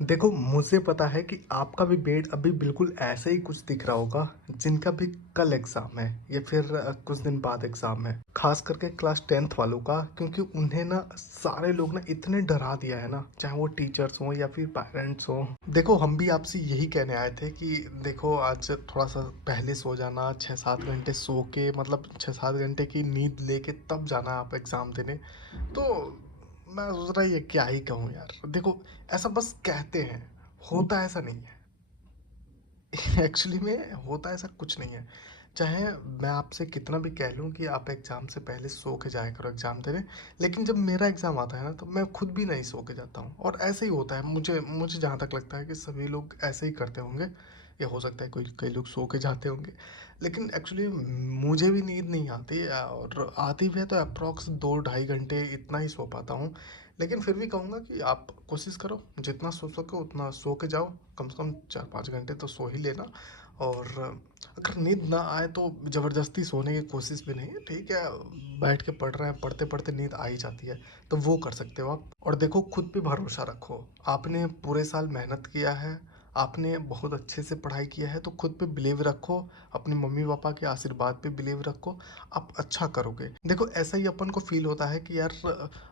देखो, मुझे पता है कि आपका भी बेड अभी बिल्कुल ऐसे ही कुछ दिख रहा होगा, जिनका भी कल एग्ज़ाम है या फिर कुछ दिन बाद एग्ज़ाम है। ख़ास करके क्लास 10th वालों का, क्योंकि उन्हें ना सारे लोग ना इतने डरा दिया है ना, चाहे वो टीचर्स हों या फिर पेरेंट्स हों। देखो, हम भी आपसे यही कहने आए थे कि देखो, आज थोड़ा-सा पहले सो जाना, 6-7 घंटे सो के मतलब 6-7 घंटे की नींद लेके तब जाना आप एग्ज़ाम देने। तो मैं सोच रहा ये क्या ही कहूँ यार। देखो, ऐसा बस कहते हैं, होता ऐसा नहीं है। एक्चुअली में होता ऐसा कुछ नहीं है। चाहे मैं आपसे कितना भी कह लूँ कि आप एग्ज़ाम से पहले सो के जाया करो एग्ज़ाम देने, लेकिन जब मेरा एग्ज़ाम आता है ना, तो मैं खुद भी नहीं सो के जाता हूँ और ऐसे ही होता है। मुझे मुझे जहाँ तक लगता है कि सभी लोग ऐसे ही करते होंगे, या हो सकता है कोई कई लोग सो के जाते होंगे। लेकिन एक्चुअली मुझे भी नींद नहीं आती, और आती भी है तो अप्रॉक्स 2 ढाई घंटे इतना ही सो पाता हूँ। लेकिन फिर भी कहूँगा कि आप कोशिश करो, जितना सो सको उतना सो के जाओ। कम से कम 4-5 घंटे तो सो ही लेना। और अगर नींद ना आए तो ज़बरदस्ती सोने की कोशिश भी नहीं है, ठीक है। बैठ के पढ़ रहे हैं, पढ़ते पढ़ते नींद आ ही जाती है, तो वो कर सकते हो आप। और देखो, खुद पे भरोसा रखो। आपने पूरे साल मेहनत किया है, आपने बहुत अच्छे से पढ़ाई किया है, तो खुद पे बिलीव रखो। अपने मम्मी पापा के आशीर्वाद पे बिलीव रखो। आप अच्छा करोगे। देखो, ऐसा ही अपन को फील होता है कि यार,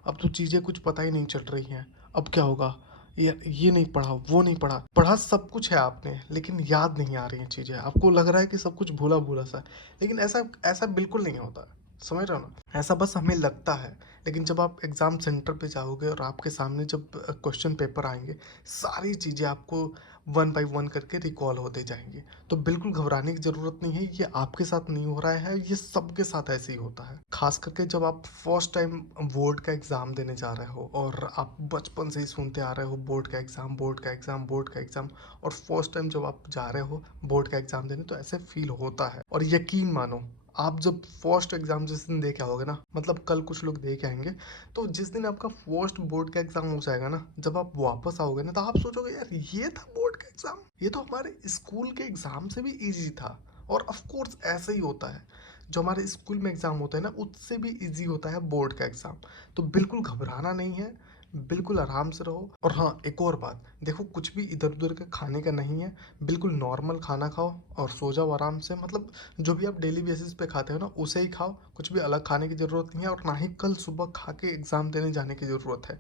अब तो चीज़ें कुछ पता ही नहीं चल रही हैं, अब क्या होगा। ये नहीं पढ़ा, वो नहीं पढ़ा, पढ़ा सब कुछ है आपने, लेकिन याद नहीं आ रही हैं चीज़ें। आपको लग रहा है कि सब कुछ भूला भूला सा है। लेकिन ऐसा ऐसा बिल्कुल नहीं होता, समझ रहे हो ना। ऐसा बस हमें लगता है। लेकिन जब आप एग्ज़ाम सेंटर पे जाओगे और आपके सामने जब क्वेश्चन पेपर आएंगे, सारी चीज़ें आपको वन बाय वन करके रिकॉल होते जाएंगी। तो बिल्कुल घबराने की ज़रूरत नहीं है। ये आपके साथ नहीं हो रहा है, ये सबके साथ ऐसे ही होता है। खास करके जब आप फर्स्ट टाइम बोर्ड का एग्ज़ाम देने जा रहे हो, और आप बचपन से ही सुनते आ रहे हो बोर्ड का एग्ज़ाम, बोर्ड का एग्ज़ाम, बोर्ड का एग्ज़ाम, और फर्स्ट टाइम जब आप जा रहे हो बोर्ड का एग्ज़ाम देने, तो ऐसे फील होता है। और यकीन मानो, आप जब फर्स्ट एग्ज़ाम जिस दिन दे के आओगे ना, मतलब कल कुछ लोग दे के आएंगे, तो जिस दिन आपका फर्स्ट बोर्ड का एग्ज़ाम हो जाएगा ना, जब आप वापस आओगे ना, तो आप सोचोगे यार, ये था बोर्ड का एग्ज़ाम, ये तो हमारे स्कूल के एग्ज़ाम से भी ईजी था। और ऑफ कोर्स ऐसे ही होता है। जो हमारे स्कूल में एग्ज़ाम होता है ना, उससे भी ईजी होता है बोर्ड का एग्ज़ाम। तो बिल्कुल घबराना नहीं है, बिल्कुल आराम से रहो। और हाँ, एक और बात, देखो, कुछ भी इधर उधर का खाने का नहीं है। बिल्कुल नॉर्मल खाना खाओ और सो जाओ आराम से। मतलब जो भी आप डेली बेसिस पे खाते हो ना, उसे ही खाओ। कुछ भी अलग खाने की ज़रूरत नहीं है, और ना ही कल सुबह खा के एग्ज़ाम देने जाने की ज़रूरत है।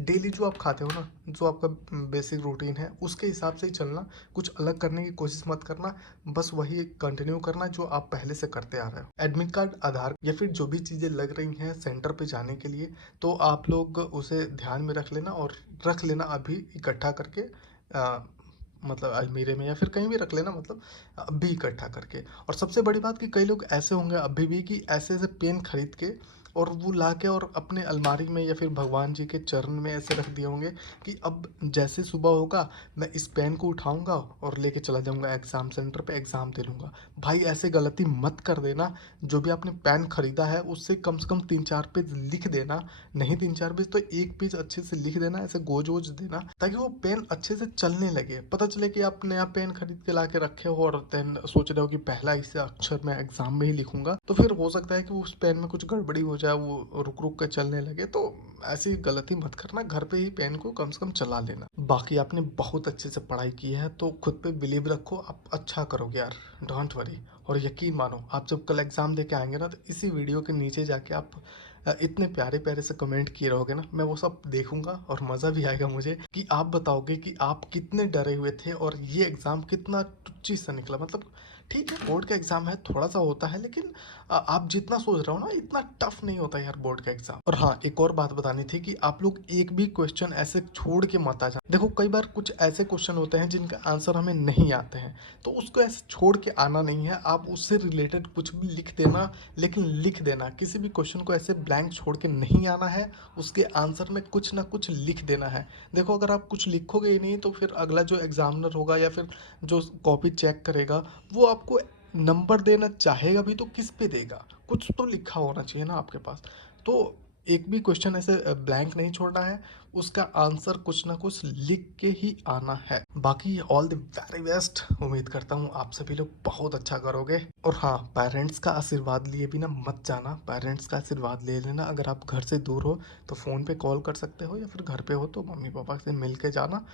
डेली जो आप खाते हो ना, जो आपका बेसिक रूटीन है, उसके हिसाब से ही चलना। कुछ अलग करने की कोशिश मत करना। बस वही कंटिन्यू करना जो आप पहले से करते आ रहे हो। एडमिट कार्ड, आधार या फिर जो भी चीज़ें लग रही हैं सेंटर पे जाने के लिए, तो आप लोग उसे ध्यान में रख लेना, और रख लेना अभी इकट्ठा करके। मतलब अलमीरे में या फिर कहीं भी रख लेना, मतलब अभी इकट्ठा करके। और सबसे बड़ी बात कि कई लोग ऐसे होंगे अभी भी कि ऐसे ऐसे पेन खरीद के, और वो ला के और अपने अलमारी में या फिर भगवान जी के चरण में ऐसे रख दिए होंगे कि अब जैसे सुबह होगा, मैं इस पेन को उठाऊंगा और लेके चला जाऊंगा एग्ज़ाम सेंटर पे, एग्ज़ाम दे लूँगा। भाई, ऐसे गलती मत कर देना। जो भी आपने पेन खरीदा है, उससे कम से कम 3-4 पेज लिख देना। नहीं 3-4 पेज तो एक पेज अच्छे से लिख देना, ऐसे गोज वोज देना, ताकि वो पेन अच्छे से चलने लगे। पता चले कि आप नया पेन खरीद के ला के रखे हो, और देन सोच रहे हो कि पहला इसे अक्षर मैं एग्जाम में ही लिखूंगा, तो फिर हो सकता है कि उस पेन में कुछ गड़बड़ी हो जाए, वो रुक रुक के चलने लगे। तो ऐसी गलती मत करना, घर पे ही पेन को कम से कम चला लेना। बाकी आपने बहुत अच्छे से पढ़ाई की है, तो खुद पे बिलीव रखो, आप अच्छा करोगे यार। Don't worry. और यकीन मानो, आप जब कल एग्ज़ाम दे के आएंगे ना, तो इसी वीडियो के नीचे जाके आप इतने प्यारे प्यारे से कमेंट किए रहोगे ना, मैं वो सब देखूंगा, और मज़ा भी आएगा मुझे कि आप बताओगे कि आप कितने डरे हुए थे, और ये एग्ज़ाम कितना टुच्ची सा निकला। मतलब ठीक है, बोर्ड का एग्ज़ाम है, थोड़ा सा होता है, लेकिन आप जितना सोच रहे हो ना, इतना टफ नहीं होता यार बोर्ड का एग्ज़ाम। और हाँ, एक और बात बतानी थी कि आप लोग एक भी क्वेश्चन ऐसे छोड़ के मत आ जाना। देखो, कई बार कुछ ऐसे क्वेश्चन होते हैं जिनका आंसर हमें नहीं आते हैं, तो उसको ऐसे छोड़ के आना नहीं है। आप उससे रिलेटेड कुछ भी लिख देना, लेकिन लिख देना। किसी भी क्वेश्चन को ऐसे ब्लैंक छोड़ के नहीं आना है, उसके आंसर में कुछ ना कुछ लिख देना है। देखो, अगर आप कुछ लिखोगे ही नहीं, तो फिर अगला जो एग्जामिनर होगा या फिर जो कॉपी चेक करेगा, वो आपको नंबर देना चाहेगा भी तो किस पे देगा। कुछ तो लिखा होना चाहिए ना आपके पास। तो एक भी क्वेश्चन ऐसे ब्लैंक नहीं छोड़ना है, उसका आंसर कुछ ना कुछ लिख के ही आना है। बाकी ऑल द वेरी बेस्ट। उम्मीद करता हूँ आप सभी लोग बहुत अच्छा करोगे। और हाँ, पेरेंट्स का आशीर्वाद लिए भी ना मत जाना। पेरेंट्स का आशीर्वाद ले लेना। अगर आप घर से दूर हो तो फ़ोन पे कॉल कर सकते हो, या फिर घर पे हो तो मम्मी पापा से मिल के जाना।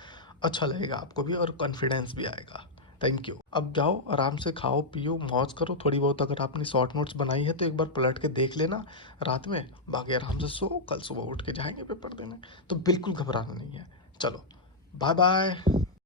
अच्छा लगेगा आपको भी और कॉन्फिडेंस भी आएगा। Thank you. अब जाओ आराम से खाओ पियो मौज करो थोड़ी बहुत, अगर आपने शॉर्ट नोट्स बनाई है तो एक बार पलट के देख लेना रात में, बाकी आराम से सो, कल सुबह उठ के जाएंगे पेपर देने। तो बिल्कुल घबराना नहीं है। चलो, बाय बाय।